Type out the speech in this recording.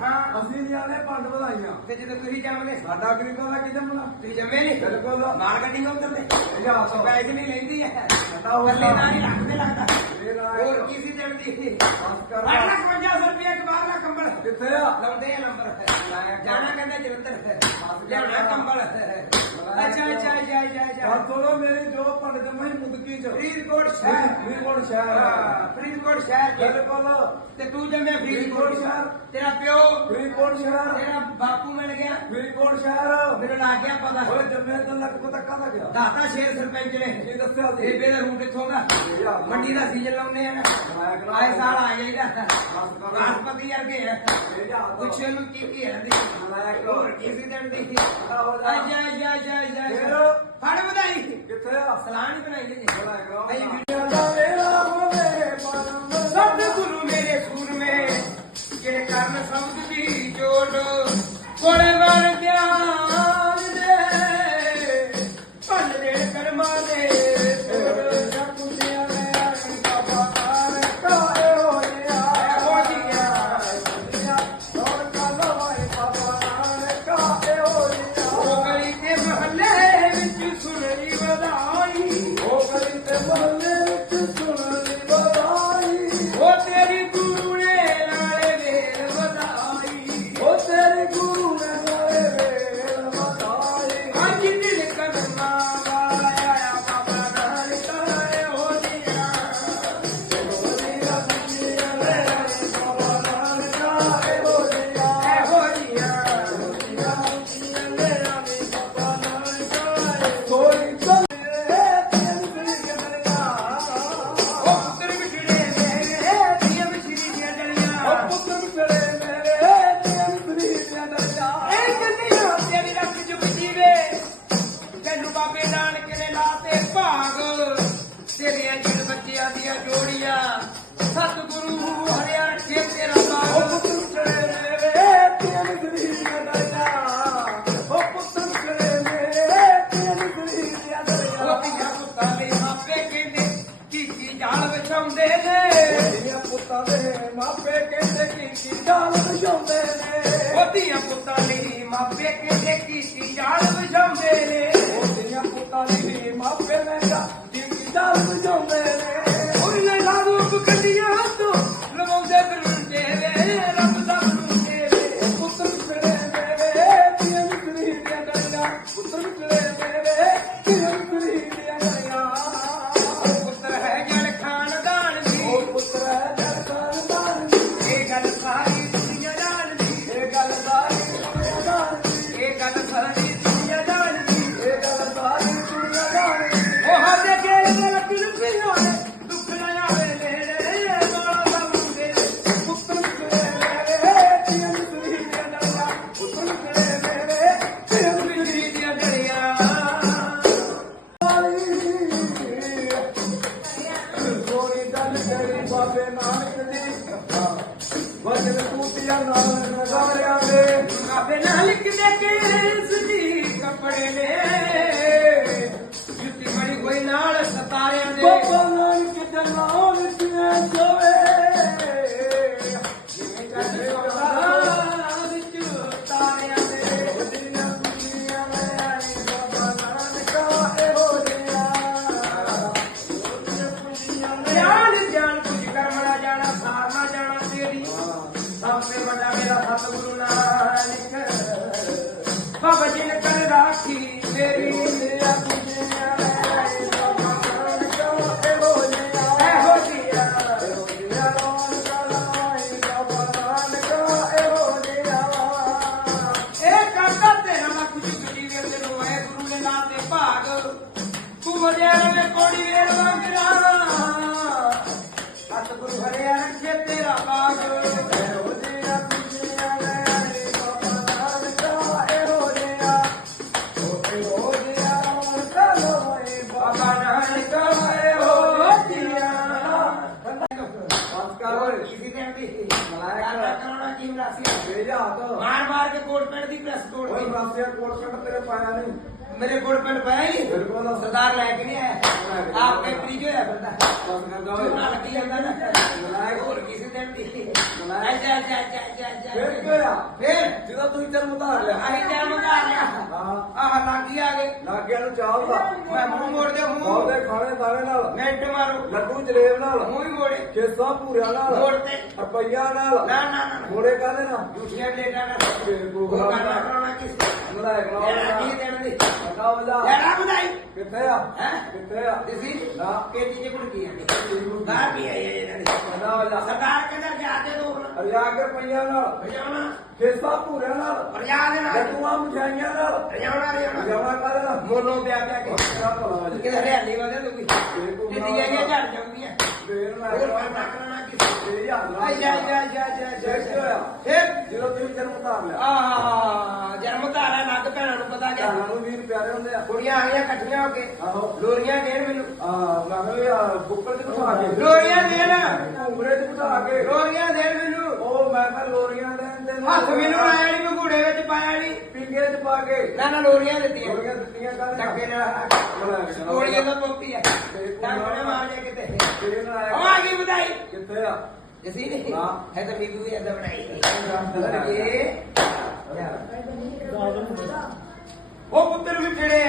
ਆਲੇ ਪੰਡ ਵਧਾਈਆਂ। ਤੇ ਜਦੋਂ ਤੁਸੀਂ ਜਾਵੋਗੇ ਸਾਡਾ ਗਰੀਬਾਂ ਦਾ ਕਿਤੇ ਮਨਾ ਤੁਸੀਂ ਜੰਮੇ ਨਹੀਂ? ਬਿਲਕੁਲ। ਮਾਰ ਗੱਡੀ ਨੂੰ ਉੱਤਰ ਦੇ ਜਾ ਸੋ ਪੈਸੇ ਨਹੀਂ ਲੈਂਦੀ ਹੈ ਠੰਡਾ ਹੋ ਕੱਲੇ ਨਾਲ ਹੀ ਰੱਖਦੇ ਲੱਗਦਾ। ਨਾ ਹੋਰ ਕਿਸੇ ਦਿਨ ਦੀ ਬਸ ਕਰ। 8 ਲੱਖ 50 ਰੁਪਏ ਇੱਕ ਬਾਹਰ ਦਾ ਕੰਬਲ। ਕਿੱਥੇ ਆ? ਲਾਉਂਦੇ ਆ ਨੰਬਰ। ਜਾਣਾ ਕਹਿੰਦਾ ਜਲੰਧਰ। ਲਿਆਉਣਾ ਕੰਬਲ। ਅੱਛਾ ਅੱਛਾ ਅੱਛਾ ਅੱਛਾ ਗੱਲ ਸੁਣੋ ਮੇਰੀ ਜੋ ਪੰਡ ਜੰਮੀ ਮੁਦਕੀ ਚ ਫਰੀਦਕੋਟ ਸ਼ਹਿਰ। ਫਰੀਦਕੋਟ ਸ਼ਹਿਰ। ਫਰੀਦਕੋਟ ਸ਼ਹਿਰ ਬਿਲਕੁਲ। ਤੇ ਤੂੰ ਜੰਮਿਆ ਫਰੀਦਕੋਟ ਸ਼ਹਿਰ। ਤੇਰਾ ਪਿਓ ਫਰੀਦਕੋਟ ਸ਼ਹਿਰ। ਤੇਰਾ ਬਾਪੂ ਮਿਲ ਗਿਆ। ਫਰੀਦਕੋਟ ਸ਼ਹਿਰ। ਮੈਨੂੰ ਲੱਗ ਗਿਆ ਪਤਾ ਓਏ ਜੰਮੇ ਤਾਂ ਲੱਗ ਪਤਾ ਕਾਹਦਾ ਗਿਆ। ਦਾਤਾ ਸ਼ੇਰ ਸਰਪੰਚ ਨੇ। ਕੀ ਦੱਸਿਆ ਸੀ। ਬੇਬੇ ਦਾ ਰੂਟ ਇੱਥੋਂ ਦਾ? ਮੰਡੀ ਦਾ ਸੀਜ਼ਨ ਲਾਉਂਦੇ ਆ ਨਾ। ਆਏ ਸਾਲ ਆ ਜਾਈਦਾ ਰਾਸ਼ਟਰਪਤੀ ਵਰਗੇ ਆ ਪੁੱਛੇ ਨੂੰ ਕੀ ਕੀ ਹੈ ਦੀ ਹੋਰ ਕਿਸੇ ਦਿਨ ਦੀ ਅੱਛਾ ਅੱਛਾ ਅੱਛਾ ਅੱਛਾ ਫਿਰ? ਫੜ ਵਧਾਈ। ਕਿੱਥੇ ਆ? ਸਲਾਹ ਨਹੀਂ ਬਣਾਈ ਜੀ। ਬਣਾਏਗਾ। ਭਾਈ ਮੇਰਾ ਹੋਵੇ ਪਰਮ ਸਤਿਗੁਰੂ ਮੇਰੇ ਸੂਰਮੇ ਜਿਹੜੇ ਕਰਨ ਸ਼ਬਦ ਦੀ ਜੋੜ ਕੋਲੇ ਬਣ ਬੱਚਿਆਂ ਦੀਆਂ ਜੋੜੀਆਂ। ਸਤਿਗੁਰੂ ਹਰਿਆ ਰੱਖੇ ਤੇਰਾ ਬਾਗ ਉਹ ਧੀਆਂ ਪੁੱਤਾਂ ਦੇ ਮਾਪੇ ਕਹਿੰਦੇ ਕੀ ਕੀ ਜਾਲ ਵਿਛਾਉਂਦੇ ਨੇ। ਪੁੱਤਾਂ ਦੇ ਮਾਪੇ ਕਹਿੰਦੇ ਕਿ ਕੀ ਜਾਲ ਵਜਾਉਂਦੇ ਨੇ। ਉਹ ਧੀਆਂ ਪੁੱਤਾਂ ਲਈ ਮਾਪੇ ਕਹਿੰਦੇ ਕੀ ਕੀ ਜਾਲ ਵਿਛਾਉਂਦੇ ਨੇ। ਉਹਦੀਆਂ ਪੁੱਤਾਂ ਦੀ ਮਾਪੇ ਮਹਿੰਗਾ ਦੀ ਜਾਲ ਵਜਨ ਕੂਟਿਆ ਨਾਨਕ ਦੇ ਬਾਬੇ ਨਾਲ ਕਿਤੇ ਕੇਸ ਦੀ ਕੱਪੜੇ ਨੇ। ਜੁੱਤੀ ਬੜੀ ਕੋਈ ਨਾਲ ਸਤਾਰਿਆਂ ਦੇ। ਤੂੰ ਵਜਿਆ ਰਵੇ ਕੋੜੀ ਵੇਰ ਵਾਂਗਰਾ ਸਤਿਗੁਰੂ ਹਰਿਆ ਰੱਖੇ ਤੇਰਾ ਬਾਗ ਇਹੋ ਜਿਹਾ ਦੁਨੀਆਂ ਮੈਂ ਆਈ ਬਾਬਾ ਨਾਨਕ ਇਹੋ ਜਿਹਾ ਉਹ ਇਹੋ ਜਿਹਾ ਰੌਣਕ ਲਾਈ ਬਾਬਾ ਨਾਨਕ ਇਹੋ ਜੀਆ ਸੰਸਕਾਰ ਹੋਏ ਕਿਸੇ ਦਿਨ ਵੀ ਮਲਾਇਆ ਮਲਾਇਆ ਕਰਾਉਣਾ ਕੀ ਮਰਾਸੀ ਭੇਜਾ ਤਾਂ ਮਾਰ ਮਾਰ ਕੇ ਕੋਟ ਪੈਣ ਦੀ। ਪ੍ਰੈਸ ਕੋਟ ਓਏ ਦੀ ਰਾਸਿਆ ਕੋਟ ਕੱਟ ਤੇਰੇ ਪਾਇਆ ਨਹੀਂ। ਮੇਰੇ ਕੋਲ ਪਿੰਡ ਪਿਆ ਹੀ ਬਿਲਕੁਲ। ਸਰਦਾਰ ਲੈ ਕੇ ਨਹੀਂ ਆਇਆ। ਆਪ ਕੇ ਫਰੀ ਜੋ ਹੈ ਫਿਰਦਾ। ਬਸ ਕਰਦਾ ਹੋਏ ਝੋਨਾ ਲੱਗੀ ਜਾਂਦਾ ਨਾ। ਮਲਾਇਕ। ਹੋਰ ਕਿਸੇ ਦਿਨ ਦੀ ਮਲਾਇਕ। ਅੱਛਾ ਅੱਛਾ ਅੱਛਾ ਅੱਛਾ ਅੱਛਾ ਫਿਰ ਹੋਇਆ? ਫਿਰ? ਜਦੋਂ ਤੁਸੀਂ ਜਨਮ ਧਾਰ ਲਿਆ। ਆਹੀ ਜਨਮ ਧਾਰ ਲਿਆ। ਆਹ ਲਾਗੀ ਆ ਗਏ। ਲਾਗਿਆਂ ਨੂੰ ਚਾਹ ਦਾ ਮੈਂ ਮੂੰਹ ਮੋੜ ਦੇ ਮੂੰਹ। ਬਹੁਤੇ ਖਾਣੇ ਦਾਣੇ ਨਾਲ। ਮਿੰਟ ਮਾਰੋ। ਲੱਡੂ ਜਲੇਬ ਨਾਲ। ਮੂੰਹ ਹੀ ਮੋੜੇ। ਖੇਸਾਂ ਪੂਰਿਆਂ ਨਾਲ। ਮੋੜ ਤੇ। ਰੁਪਈਆ ਨਾਲ। ਨਾ ਨਾ ਨਾ ਮੋੜੇ ਕਾਹਦੇ ਨਾਲ? ਬੇਵਕੂਫ ਉਹ ਨਾਲ। ਕਰਨਾ ਕਰਾਉਣਾ ਕਿਸੇ ਮਲਾਇਕ ਲੈਣਾ ਫੇਰ ਮੈਂ ਕਰਨਾ ਕਿਸੇ ਜਾ ਜਾ ਜਾ ਜਾ ਫਿਰ ਜਦੋਂ ਜਨਮ ਲਿਆ ਜਨਮ ਧਾਰਾ ਲੱਗ ਭੈਣਾਂ ਨੂੰ ਪਤਾ ਗਿਆ ਧਾਰਾਂ ਨੂੰ ਵੀਰ ਪਿਆਰੇ ਹੁੰਦੇ ਆ। ਕੁੜੀਆਂ ਆਈਆਂ ਇਕੱਠੀਆਂ ਹੋ ਕੇ। ਆਹੋ। ਲੋਰੀਆਂ ਦੇਣ ਮੈਨੂੰ। ਆ ਮੈਂ ਕਿਹਾ ਬੁੱਕਲ ਚ ਬਿਠਾ ਕੇ। ਲੋਰੀਆਂ ਦੇਣ। ਘੂਮਰੇ ਚ ਬਿਠਾ ਕੇ। ਲੋਰੀਆਂ ਦੇਣ ਮੈਨੂੰ। ਉਹ ਮੈਂ ਕਿਹਾ ਲੋਰੀਆਂ ਦੇ ਤੈਨੂੰ। ਹੱਥ ਮੈਨੂੰ ਆਇਆ ਨਹੀਂ ਮਗੂੜੇ ਵਿੱਚ ਪਾਇਆ ਨਹੀਂ ਪਿੰਗੇ ਚ ਪਾ ਕੇ। ਨਾ ਨਾ ਲੋਰੀਆਂ ਦਿੱਤੀਆਂ। ਲੋਰੀਆਂ ਦਿੱਤੀਆਂ ਕਾਹਦੇ ਟੱਕੇ ਨਾਲ। ਨਾਲ ਕੋੜੀਆਂ ਦਾ ਪੋਤੀ ਆ। ਟੱਕੇ ਮਾਰ ਜਾ ਕਿਤੇ। ਤੇਰੇ ਨਾਲ ਉਹ ਆਇਆ ਆ ਗਈ ਵਧਾਈ। ਕਿੱਥੇ ਆ? ਜਸੀ ਨਹੀਂ ਹਾਂ। ਹੈ ਤਾਂ ਬੀਬੀ ਵੀ ਏਦਾਂ ਬਣਾਈ। ਲੜਕੇ ਉਹ ਪੁੱਤਰ ਵਿਛੜੇ